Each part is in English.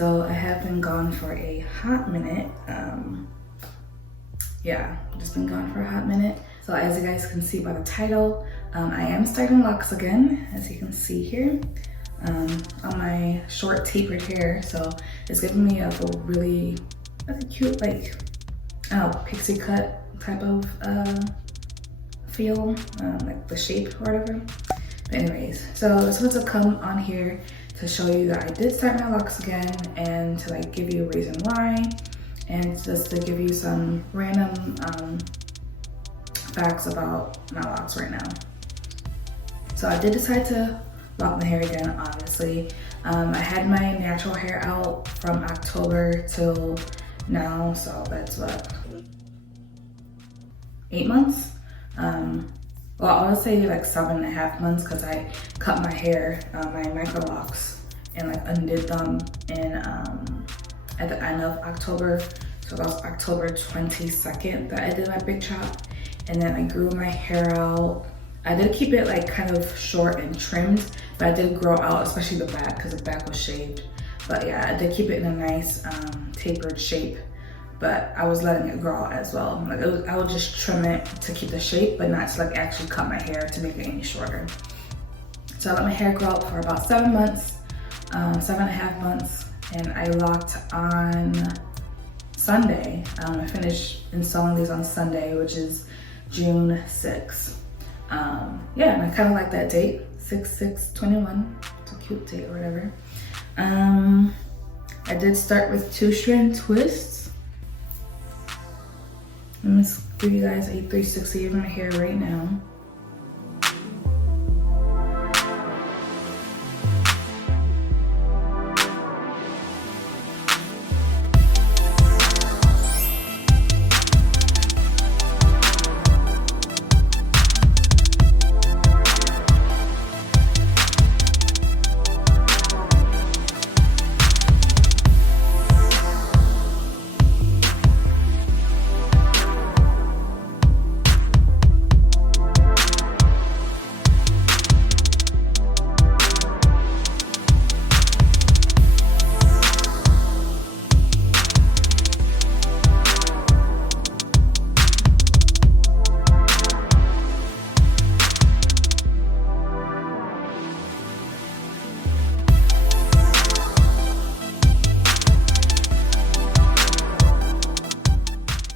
So I have been gone for a hot minute. Yeah, just been gone for a hot minute. So as you guys can see by the title, I am starting locks again, as you can see here, on my short tapered hair. So it's giving me a really cute, like, I don't know, pixie cut type of feel, like the shape or whatever. But anyways, so I just wanted to come on here to show you that I did start my locks again, and to like give you a reason why, and just to give you some random facts about my locks right now. So I did decide to lock my hair again, obviously. I had my natural hair out from October till now, so that's what, 8 months? Well, I would say like 7.5 months, because I cut my hair, my micro locks, and like undid them in at the end of October. So that was October 22nd that I did my big chop, and then I grew my hair out. I did keep it like kind of short and trimmed, but I did grow out, especially the back, because the back was shaved. But yeah, I did keep it in a nice tapered shape, but I was letting it grow out as well. Like I would just trim it to keep the shape, but not to like actually cut my hair to make it any shorter. So I let my hair grow out for about 7 months, 7.5 months, and I locked on Sunday. I finished installing these on Sunday, which is June 6th. Yeah, and I kind of like that date, 6/6/21. It's a cute date or whatever. I did start with 2-strand twists. Let me just give you guys a 360 of my hair right now.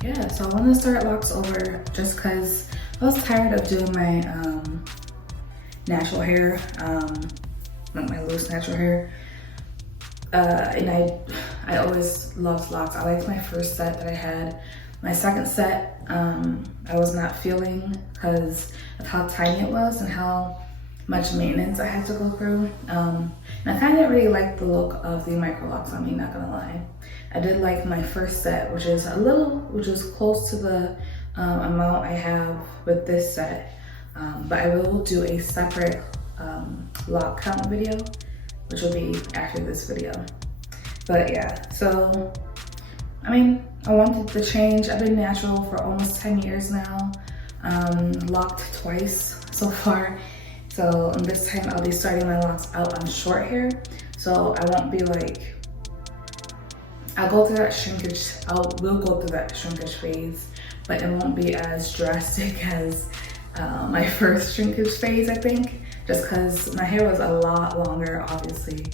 Yeah, so I wanted to start locks over just because I was tired of doing my natural hair, like my loose natural hair. And I always loved locks. I liked my first set that I had. My second set, I was not feeling because of how tiny it was and how much maintenance I had to go through. And I kind of didn't really like the look of the micro locks on me, not gonna lie. I did like my first set, which is close to the amount I have with this set. But I will do a separate lock count video, which will be after this video. But yeah, so, I mean, I wanted to change. I've been natural for almost 10 years now. Locked twice so far. So this time I'll be starting my locks out on short hair. So I won't be like, we'll go through that shrinkage phase, but it won't be as drastic as my first shrinkage phase, I think, just because my hair was a lot longer, obviously.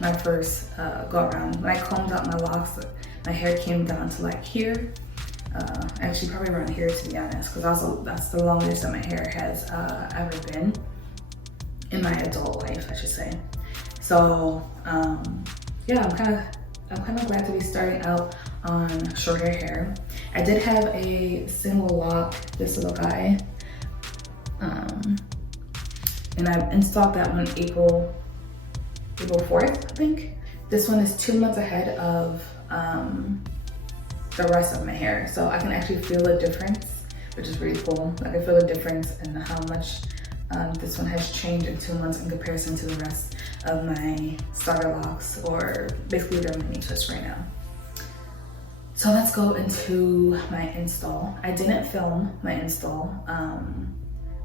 My first go around, when I combed out my locks, my hair came down to like here. Actually probably around here, to be honest, because that's the longest that my hair has ever been in my adult life, I should say. So yeah, I'm kind of glad to be starting out on shorter hair. I did have a single lock, this little guy, and I installed that one April 4th, I think. This one is 2 months ahead of the rest of my hair, so I can actually feel the difference, which is really cool. I can feel the difference in how much this one has changed in 2 months in comparison to the rest of my starter locks, or basically their mini twists right now. So let's go into my install. I didn't film my install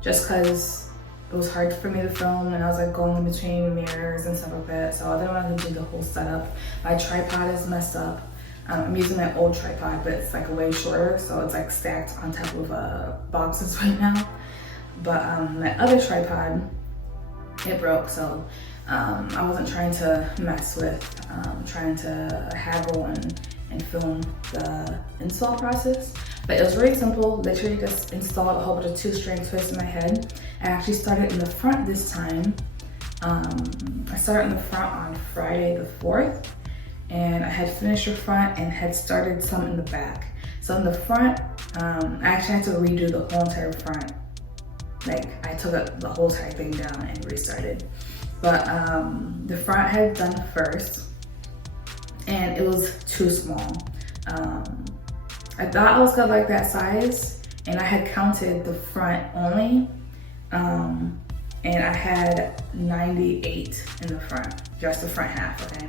just because it was hard for me to film, and I was like going in between mirrors and stuff like that. So I didn't want to do the whole setup. My tripod is messed up. I'm using my old tripod, but it's like way shorter, so it's like stacked on top of boxes right now. But my other tripod, it broke, so I wasn't trying to mess with trying to haggle and film the install process. But it was really simple. Literally just installed a whole bunch of 2-string twists in my head. I actually started in the front this time. I started in the front on Friday the 4th, and I had finished the front and had started some in the back. So in the front, I actually had to redo the whole entire front. Like I took the whole entire thing down and restarted. But the front I had done first, and it was too small. I thought I was gonna like that size, and I had counted the front only, and I had 98 in the front, just the front half, okay?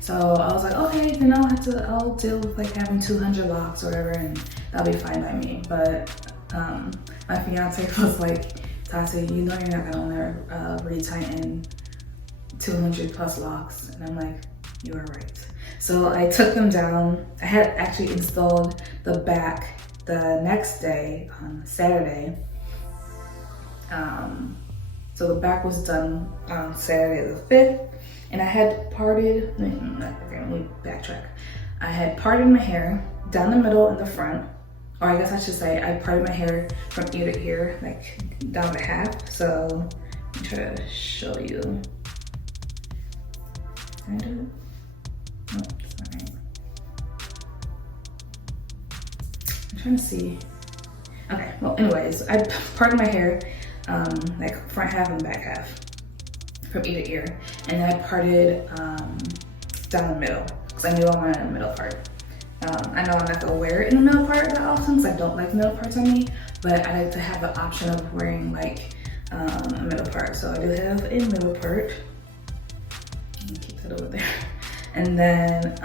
So I was like, okay, then I'll deal with like having 200 locks or whatever, and that'll be fine by me. But my fiance was like, Tati, you know you're not gonna retighten 200 plus locks. And I'm like, you are right. So I took them down. I had actually installed the back the next day on Saturday. So the back was done on Saturday the 5th, and I had parted, okay, let me backtrack. I had parted my hair down the middle in the front, or I guess I should say I parted my hair from ear to ear, like down the half. So let me try to show you. Can I do it? No, it's not right. I'm trying to see. Okay, well anyways, I parted my hair like front half and back half from ear to ear. And then I parted down the middle, because I knew I wanted a middle part. I know I'm not gonna wear it in the middle part that often, because I don't like middle parts on me, but I like to have the option of wearing like a middle part. So I do have a middle part. Let me keep that over there. And then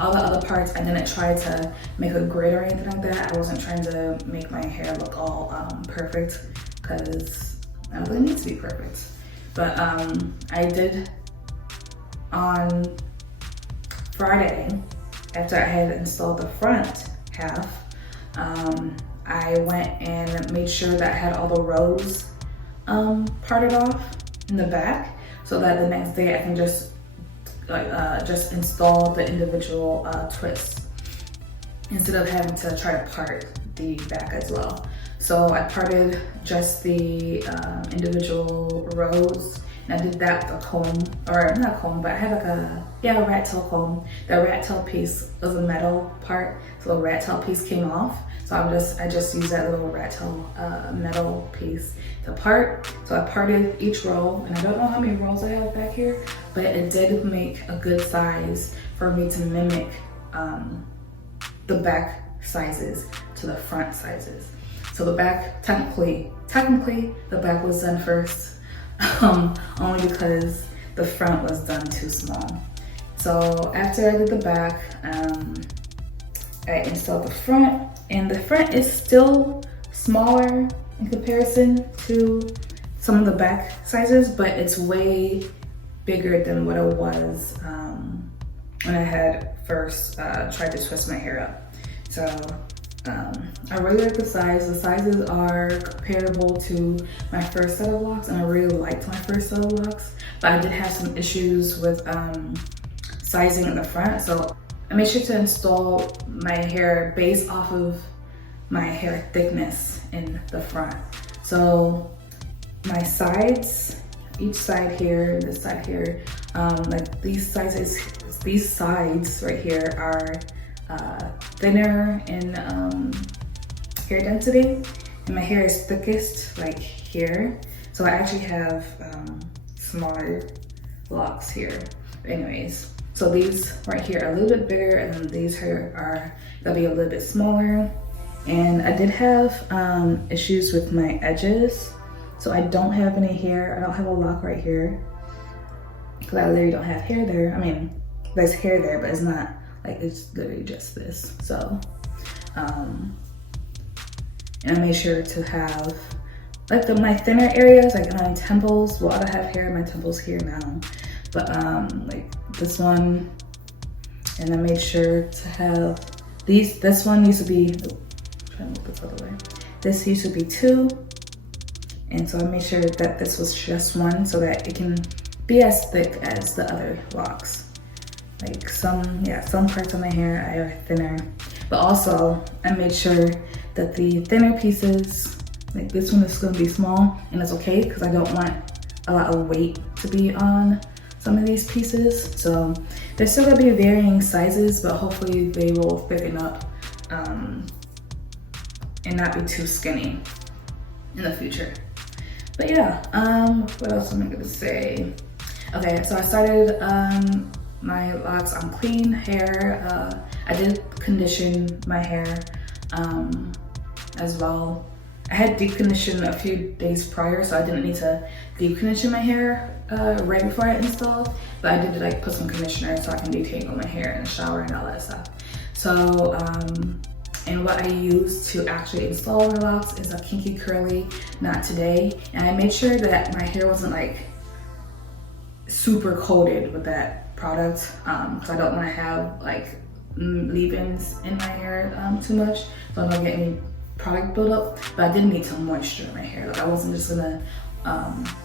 all the other parts, I didn't try to make a grid or anything like that. I wasn't trying to make my hair look all perfect, because I don't really need to be perfect. But I did on Friday, after I had installed the front half, I went and made sure that I had all the rows parted off in the back, so that the next day I can just install the individual twists instead of having to try to part the back as well. So I parted just the individual rows, and I did that with a comb, or not a comb, but I had like a rat tail comb. The rat tail piece was a metal part, so the rat tail piece came off. So I just used that little rat tail metal piece to part. So I parted each row, and I don't know how many rows I have back here, but it did make a good size for me to mimic the back sizes to the front sizes. So the back, technically the back was done first, only because the front was done too small. So after I did the back, I installed the front, and the front is still smaller in comparison to some of the back sizes, but it's way bigger than what it was when I had first tried to twist my hair up. So I really like the size. The sizes are comparable to my first set of locks, and I really liked my first set of locks, but I did have some issues with sizing in the front. So I made sure to install my hair based off of my hair thickness in the front. So my sides, each side here, this side here, like these sides right here are thinner in hair density, and my hair is thickest like here. So I actually have smaller locks here. But anyways, so these right here are a little bit bigger, and then these here they'll be a little bit smaller. And I did have issues with my edges. So I don't have any hair. I don't have a lock right here, because I literally don't have hair there. I mean, there's hair there, but it's not like, it's literally just this. So, and I made sure to have like my thinner areas, like my temples. Well, I don't have hair in my temples here now, but like this one, and I made sure to have these. This one used to be, I'm trying to move this other way. This used to be 2, and so I made sure that this was just 1, so that it can be as thick as the other locks. Like some parts of my hair are thinner, but also I made sure that the thinner pieces, like this one is gonna be small, and it's okay because I don't want a lot of weight to be on some of these pieces. So there's still gonna be varying sizes, but hopefully they will thicken up and not be too skinny in the future. But yeah, what else am I gonna say? Okay, so I started my locks on clean hair. I did condition my hair as well. I had deep conditioned a few days prior, so I didn't need to deep condition my hair right before I installed, but I did like put some conditioner so I can detangle my hair in the shower and all that stuff. So, and what I used to actually install my locks is a kinky curly Not Today, and I made sure that my hair wasn't like super coated with that product because I don't want to have like leave-ins in my hair too much, so I don't get any product buildup. But I did need some moisture in my hair. Like I wasn't just gonna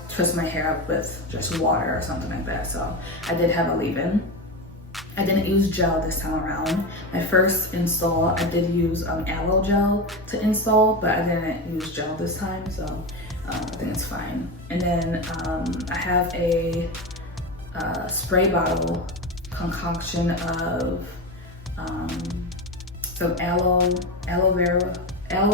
twist my hair up with just water or something like that. So I did have a leave-in. I didn't use gel this time around. My first install, I did use aloe gel to install, but I didn't use gel this time, so I think it's fine. And then I have a spray bottle concoction of some aloe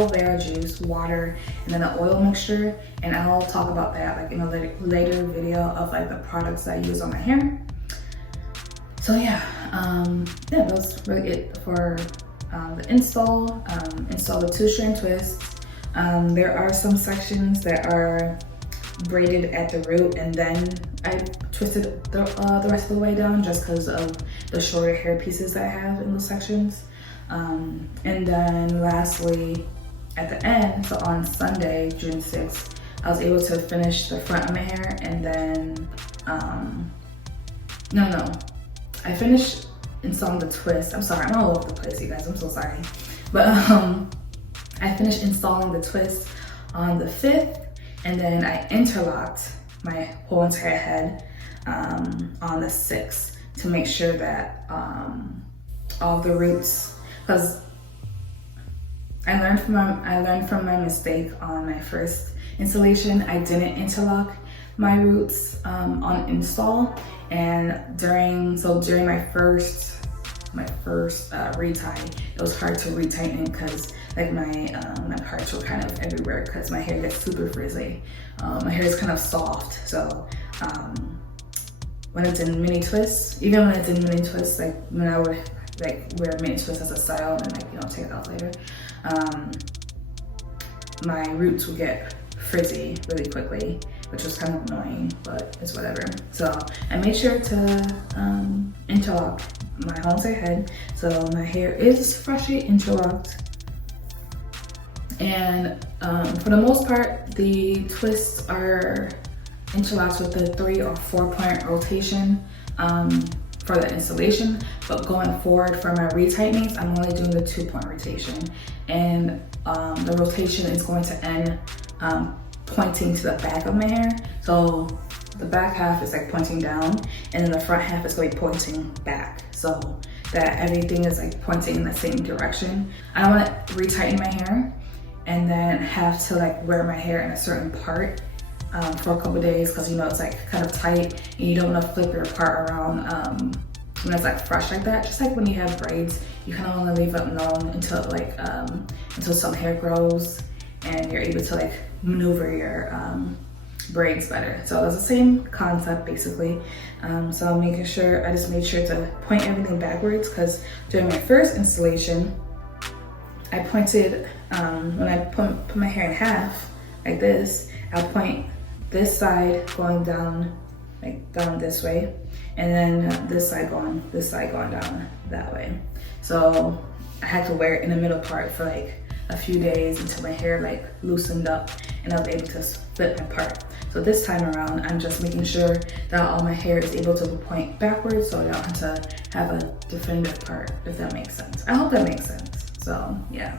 vera juice, water, and then an oil mixture. And I'll talk about that like in a later video of like the products that I use on my hair. So yeah, that was really it for the install. Install the 2-strand twists. There are some sections that are braided at the root, and then I twisted the rest of the way down just because of the shorter hair pieces that I have in those sections. And then lastly, at the end, so on Sunday, June 6th, I was able to finish the front of my hair, and then, I finished installing the twist. I'm sorry, I'm all over the place, you guys, I'm so sorry. But I finished installing the twist on the 5th, and then I interlocked my whole entire head on the 6th to make sure that all the roots, because I learned from my mistake on my first installation. I didn't interlock my roots on install, and during my first retie, it was hard to retighten because like my parts were kind of everywhere because my hair gets super frizzy. My hair is kind of soft, so when it's in mini twists, even when it's in mini twists, like when I would like wear mini twists as a style and like take it out later, my roots would get frizzy really quickly, which was kind of annoying, but it's whatever. So I made sure to interlock my whole entire head, so my hair is freshly interlocked. And for the most part, the twists are interlocked with the 3 or 4 point rotation for the installation, but going forward for my retightenings, I'm only doing the 2 point rotation, and the rotation is going to end pointing to the back of my hair. So the back half is like pointing down, and then the front half is going to be pointing back, so that everything is like pointing in the same direction. I don't want to retighten my hair and then have to like wear my hair in a certain part for a couple of days, because you know it's like kind of tight and you don't want to flip your part around when it's like fresh like that. Just like when you have braids, you kind of want to leave it alone until like until some hair grows and you're able to like maneuver your braids better. So that's the same concept basically. So I just made sure to point everything backwards, because during my first installation, I pointed, when I put my hair in half like this, I'll point this side going down, like down this way, and then this side going down that way. So I had to wear it in the middle part for like a few days until my hair like loosened up and I was able to split my part. So this time around, I'm just making sure that all my hair is able to point backwards so I don't have to have a definitive part, if that makes sense. I hope that makes sense. So yeah.